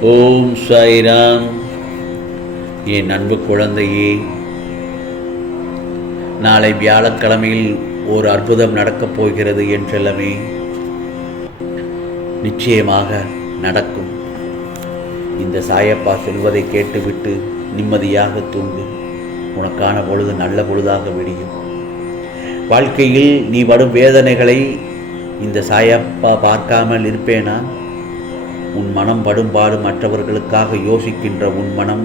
ஓம் சாய்ராம். என் அன்பு குழந்தையே நாளை வியாழக்கிழமையில் ஒரு அற்புதம் நடக்கப் போகிறது என்றெல்லாமே நிச்சயமாக நடக்கும். இந்த சாயப்பா சொல்வதை கேட்டுவிட்டு நிம்மதியாக தூங்கு. உனக்கான பொழுது நல்ல பொழுதாக விடியும். வாழ்க்கையில் நீ வரும் வேதனைகளை இந்த சாயப்பா பார்க்காமல் இருப்பேனா? உன் மனம் படும்பாடு மற்றவர்களுக்காக யோசிக்கின்ற உன் மனம்.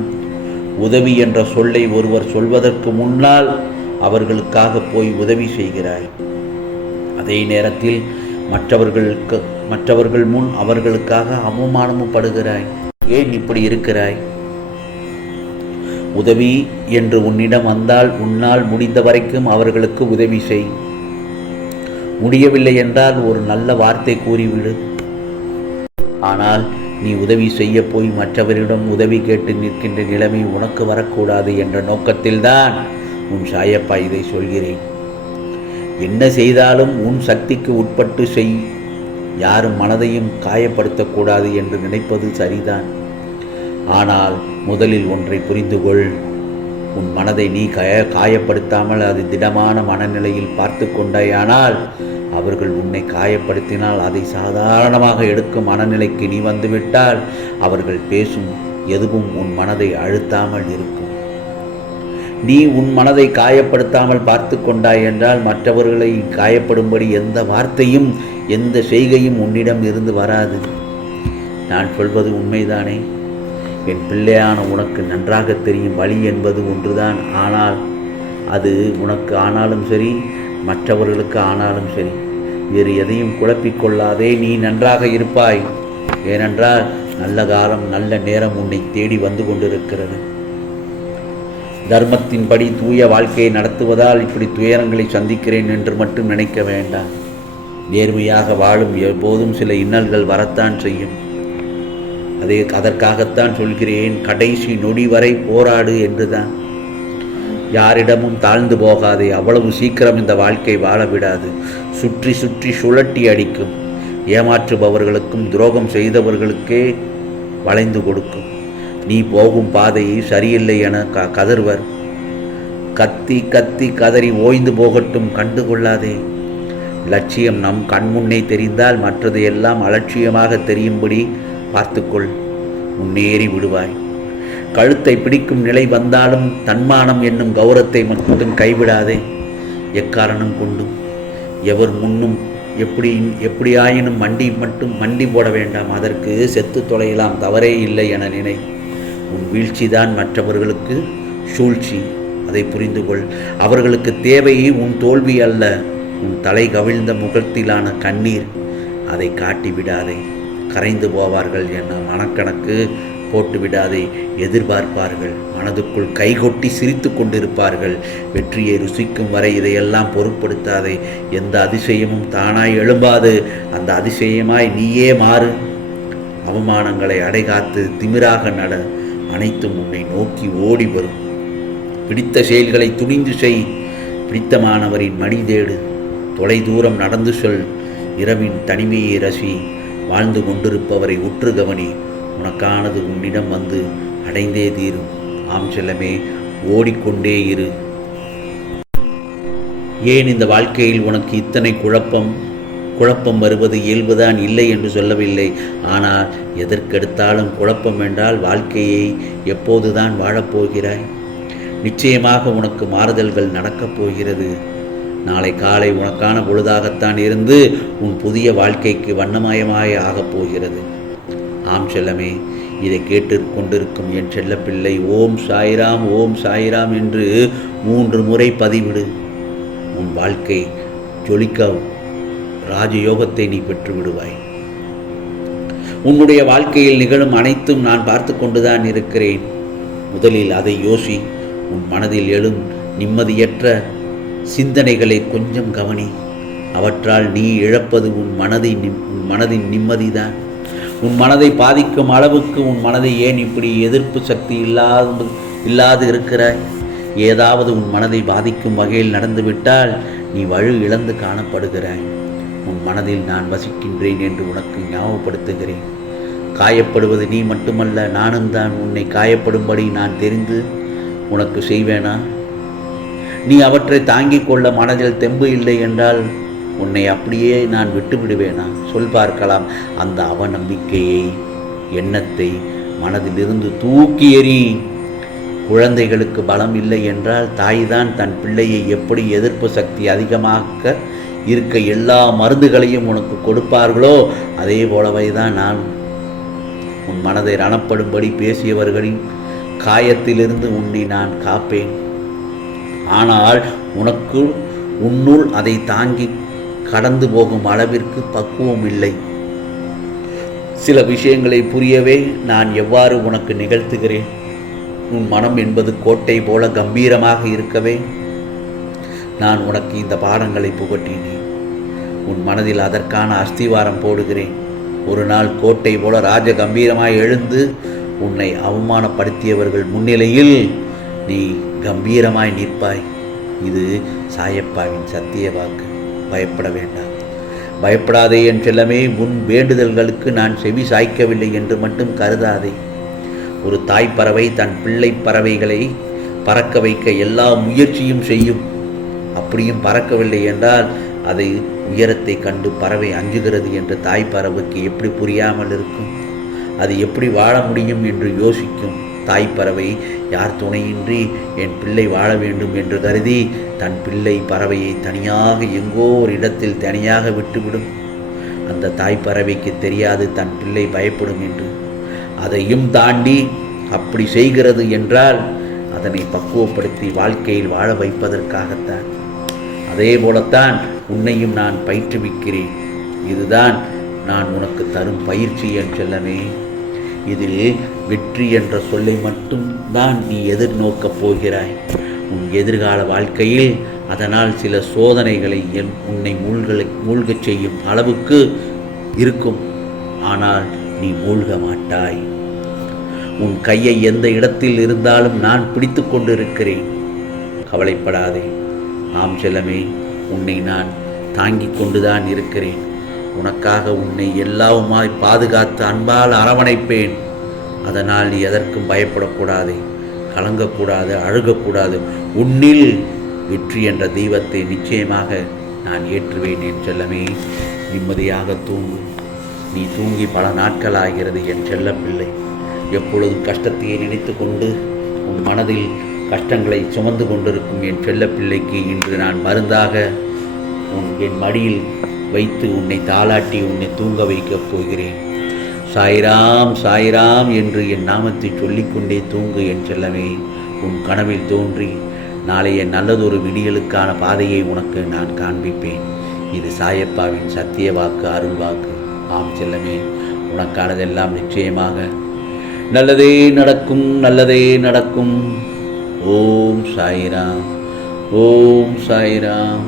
உதவி என்ற சொல்லை ஒருவர் சொல்வதற்கு முன்னால் அவர்களுக்காக போய் உதவி செய்கிறாய். அதே நேரத்தில் மற்றவர்களுக்கு மற்றவர்கள் முன் அவர்களுக்காக அவமானமும் படுகிறாய். ஏன் இப்படி இருக்கிறாய்? உதவி என்று உன்னிடம் வந்தால் உன்னால் முடிந்த வரைக்கும் அவர்களுக்கு உதவி செய். முடியவில்லை என்றால் ஒரு நல்ல வார்த்தை கூறிவிடு. ஆனால் நீ உதவி செய்ய போய் மற்றவரிடம் உதவி கேட்டு நிற்கின்ற நிலைமை உனக்கு வரக்கூடாது என்ற நோக்கத்தில்தான் உன் சாயப்பா இதை சொல்கிறேன். என்ன செய்தாலும் உன் சக்திக்கு உட்பட்டு செய். யாரும் மனதையும் காயப்படுத்தக்கூடாது என்று நினைப்பது சரிதான். ஆனால் முதலில் ஒன்றை புரிந்து கொள் உன் மனதை நீ காய காயப்படுத்தாமல் அது திடமான மனநிலையில் பார்த்து கொண்டாயானால் அவர்கள் உன்னை காயப்படுத்தினால் அதை சாதாரணமாக எடுக்கும் மனநிலைக்கு நீ வந்துவிட்டால் அவர்கள் பேசும் எதுவும் உன் மனதை அழுத்தாமல் இருக்கும். நீ உன் மனதை காயப்படுத்தாமல் பார்த்து கொண்டாய் என்றால் மற்றவர்களை காயப்படும்படி எந்த வார்த்தையும் எந்த செய்கையும் உன்னிடம் இருந்து வராது. நான் சொல்வது உண்மைதானே? என் பிள்ளையான உனக்கு நன்றாக தெரியும் வழி என்பது ஒன்றுதான். ஆனால் அது உனக்கு ஆனாலும் சரி மற்றவர்களுக்கு ஆனாலும் சரி வேறு எதையும் குழப்பிக்கொள்ளாதே நீ நன்றாக இருப்பாய். ஏனென்றால் நல்ல காலம் நல்ல நேரம் உன்னை தேடி வந்து கொண்டிருக்கிறது. தர்மத்தின்படி தூய வாழ்க்கையை நடத்துவதால் இப்படி துயரங்களை சந்திக்கிறேன் என்று மட்டும் நினைக்க வேண்டாம். நேர்மையாக வாழும் எப்போதும் சில இன்னல்கள் வரத்தான் செய்யும். அதே அதற்காகத்தான் சொல்கிறேன் கடைசி நொடி வரை போராடு என்றுதான். யாரிடமும் தாழ்ந்து போகாதே. அவ்வளவு சீக்கிரம் இந்த வாழ்க்கை வாழ விடாது சுற்றி சுற்றி சுழட்டி அடிக்கும். ஏமாற்றுபவர்களுக்கும் துரோகம் செய்தவர்களுக்கே வளைந்து கொடுக்கும். நீ போகும் பாதையை சரியில்லை என க கதர்வர் கத்தி கத்தி கதறி ஓய்ந்து போகட்டும் கண்டுகொள்ளாதே லட்சியம் நம் கண்முன்னே தெரிந்தால் மற்றது எல்லாம் அலட்சியமாக தெரியும்படி பார்த்துக்கொள். முன்னேறி விடுவாய். கழுத்தை பிடிக்கும் நிலை வந்தாலும் தன்மானம் என்னும் கௌரவத்தை மட்டும் கைவிடாதே. எக்காரணம் கொண்டும்? எவர் முன்னும் எப்படி எப்படியாயினும் மண்டி மட்டும் மண்டி போட வேண்டாம். அதற்கு செத்து தொலையலாம் தவறே இல்லை என நினை. உன் வீழ்ச்சிதான் மற்றவர்களுக்கு சூழ்ச்சி. அதை புரிந்து கொள் அவர்களுக்கு தேவை உன் தோல்வி அல்ல. உன் தலை கவிழ்ந்த முகத்திலான கண்ணீர். அதை காட்டி விடாதே கரைந்து போவார்கள் என மனக்கணக்கு போட்டுவிடாதே எதிர்பார்ப்பார்கள். மனதுக்குள் கைகொட்டி சிரித்து கொண்டிருப்பார்கள். வெற்றியை ருசிக்கும் வரை இதையெல்லாம் பொருட்படுத்தாதே. எந்த அதிசயமும் தானாய் எழும்பாது. அந்த அதிசயமாய் நீயே மாறு. அவமானங்களை அடைகாத்து திமிராக நட. அனைத்தும் உன்னை நோக்கி ஓடி வரும். பிடித்த செயல்களை துணிந்து செய். பிடித்தமானவரின் மணி தேடு. தொலை தூரம் நடந்து சொல். இரவின் தனிமையை ரசி. வாழ்ந்து கொண்டிருப்பவரை உற்று கவனி. உனக்கானது உன்னிடம் வந்து அடைந்தே தீரும். ஆம் செல்லமே ஓடிக்கொண்டே இரு. ஏன் இந்த வாழ்க்கையில் உனக்கு இத்தனை குழப்பம்? குழப்பம் வருவது இயல்புதான் இல்லை என்று சொல்லவில்லை. ஆனால் எதற்கெடுத்தாலும் குழப்பம் என்றால் வாழ்க்கையை எப்போதுதான் வாழப்போகிறாய்? நிச்சயமாக உனக்கு மாறுதல்கள் நடக்கப் போகிறது. நாளை காலை உனக்கான பொழுதாகத்தான் இருந்து உன் புதிய வாழ்க்கைக்கு வண்ணமயமாய் ஆகப் போகிறது. ஆம் செல்லமே இதை கேட்டு கொண்டிருக்கும் என் செல்லப்பிள்ளை ஓம் சாய்ராம் ஓம் சாய்ராம் என்று மூன்று முறை பதிவிடு. உன் வாழ்க்கை ஜொலிக்க ராஜயோகத்தை நீ பெற்று விடுவாய் உன்னுடைய வாழ்க்கையில் நிகழும் அனைத்தும் நான் பார்த்து கொண்டுதான் இருக்கிறேன். முதலில் அதை யோசி உன் மனதில் எழும் நிம்மதியற்ற சிந்தனைகளை கொஞ்சம் கவனி. அவற்றால் நீ இழப்பது உன் மனதை உன் மனதின் நிம்மதிதான். உன் மனதை பாதிக்கும் அளவுக்கு உன் மனதை ஏன் இப்படி எதிர்ப்பு சக்தி இல்லாத இல்லாது இருக்கிறாய்? ஏதாவது உன் மனதை பாதிக்கும் வகையில் நடந்துவிட்டால் நீ வலு இழந்து காணப்படுகிறாய். உன் மனதில் நான் வசிக்கின்றேன் என்று உனக்கு ஞாபகப்படுத்துகிறேன். காயப்படுவது நீ மட்டுமல்ல நானும் தான் உன்னை காயப்படும்படி நான் தெரிந்து உனக்கு செய்வேனா? நீ அவற்றை தாங்கிக் கொள்ள மனதில் தெம்பு இல்லை என்றால் உன்னை அப்படியே நான் விட்டுவிடுவேனா? சொல் பார்க்கலாம். அந்த அவநம்பிக்கையை எண்ணத்தை மனதிலிருந்து தூக்கி எறி குழந்தைகளுக்கு பலம் இல்லை என்றால் தாய்தான் தன் பிள்ளையை எப்படி எதிர்ப்பு சக்தி அதிகமாக்க இருக்க எல்லா மருந்துகளையும் உனக்கு கொடுப்பார்களோ அதே போலவே தான் நான் உன் மனதை ரணப்படும்படி பேசியவர்களின் காயத்திலிருந்து உன்னை நான் காப்பேன். ஆனால் உனக்கு உன்னுள் அதை தாங்கி கடந்து போகும் அளவிற்கு பக்குவம் இல்லை. சில விஷயங்களை புரியவே நான் எவ்வாறு உனக்கு நிகழ்த்துகிறேன்? உன் மனம் என்பது கோட்டை போல கம்பீரமாக இருக்கவே. நான் உனக்கு இந்த பாடங்களை புகட்டினேன். உன் மனதில் அதற்கான அஸ்திவாரம் போடுகிறேன். ஒரு நாள் கோட்டை போல ராஜ கம்பீரமாய் எழுந்து உன்னை அவமானப்படுத்தியவர்கள் முன்னிலையில் நீ கம்பீரமாய் நிற்பாய். இது சாயப்பாவின் சத்திய வாக்கு. பயப்பட வேண்டாம். பயப்படாதே என் செல்லமே உன் வேண்டுதல்களுக்கு நான் செவி சாய்க்கவில்லை என்று மட்டும் கருதாதே. ஒரு தாய் பறவை தன் பிள்ளை பறவைகளை பறக்க வைக்க எல்லா முயற்சியும் செய்யும். அப்படியும் பறக்கவில்லை என்றால் அதை உயரத்தை கண்டு பறவை அஞ்சுகிறது என்று தாய் பறவைக்கு எப்படி புரியாமல் இருக்கும்? அது எப்படி வாழ முடியும் என்று யோசிக்கும் தாய் பறவை யார் துணையின்றி என் பிள்ளை வாழ வேண்டும் என்று கருதி தன் பிள்ளை பறவையை தனியாக எங்கோ ஒரு இடத்தில் தனியாக விட்டுவிடும். அந்த தாய் பறவைக்கு தெரியாது தன் பிள்ளை பயப்படும் என்று. அதையும் தாண்டி அப்படி செய்கிறது என்றால் அதனை பக்குவப்படுத்தி வாழ்க்கையில் வாழ வைப்பதற்காகத்தான். அதே போலத்தான் உன்னையும் நான் பயிற்றுவிக்கிறேன். இதுதான் நான் உனக்கு தரும் பயிற்சி என் செல்லமே இதில் வெற்றி என்ற சொல்லை மட்டும் தான் நீ எதிர்நோக்கப் போகிறாய். உன் எதிர்கால வாழ்க்கையில் அதனால் சில சோதனைகளை என் உன்னை மூழ்களை மூழ்கச் செய்யும் அளவுக்கு இருக்கும். ஆனால் நீ மூழ்க மாட்டாய். உன் கையை எந்த இடத்தில் இருந்தாலும் நான் பிடித்து கொண்டிருக்கிறேன். கவலைப்படாதே. ஆம் செல்லமே உன்னை நான் தாங்கிக் கொண்டுதான் இருக்கிறேன். உனக்காக உன்னை எல்லாவுமாய் பாதுகாத்து அன்பால் அரவணைப்பேன். அதனால் நீ எதற்கும் பயப்படக்கூடாது கலங்கக்கூடாது அழுகக்கூடாது. உன்னில் வெற்றி என்ற தெய்வத்தை நிச்சயமாக நான் ஏற்றுவேன் என் செல்லமே. நிம்மதியாக தூங்கு. நீ தூங்கி பல நாட்கள் ஆகிறது என் செல்லப்பிள்ளை. எப்பொழுதும் கஷ்டத்தையே நினைத்து கொண்டு உன் மனதில் கஷ்டங்களை சுமந்து கொண்டிருக்கும் என் செல்லப்பிள்ளைக்கு இன்று நான் மருந்தாக உன் என் மடியில் வைத்து உன்னை தாளாட்டி உன்னை தூங்க வைக்கப் போகிறேன். சாய்ராம் சாய்ராம் என்று என் நாமத்தை சொல்லிக்கொண்டே தூங்கு என் செல்லமே. உன் கனவில் தோன்றி நாளைய நல்லதொரு விடியலுக்கான பாதையை உனக்கு நான் காண்பிப்பேன். இது சாயப்பாவின் சத்திய வாக்கு அருள் வாக்கு. ஆம் செல்லமே உனக்கானதெல்லாம் நிச்சயமாக. நல்லதே நடக்கும் நல்லதே நடக்கும். ஓம் சாய்ராம் ஓம் சாய்ராம்.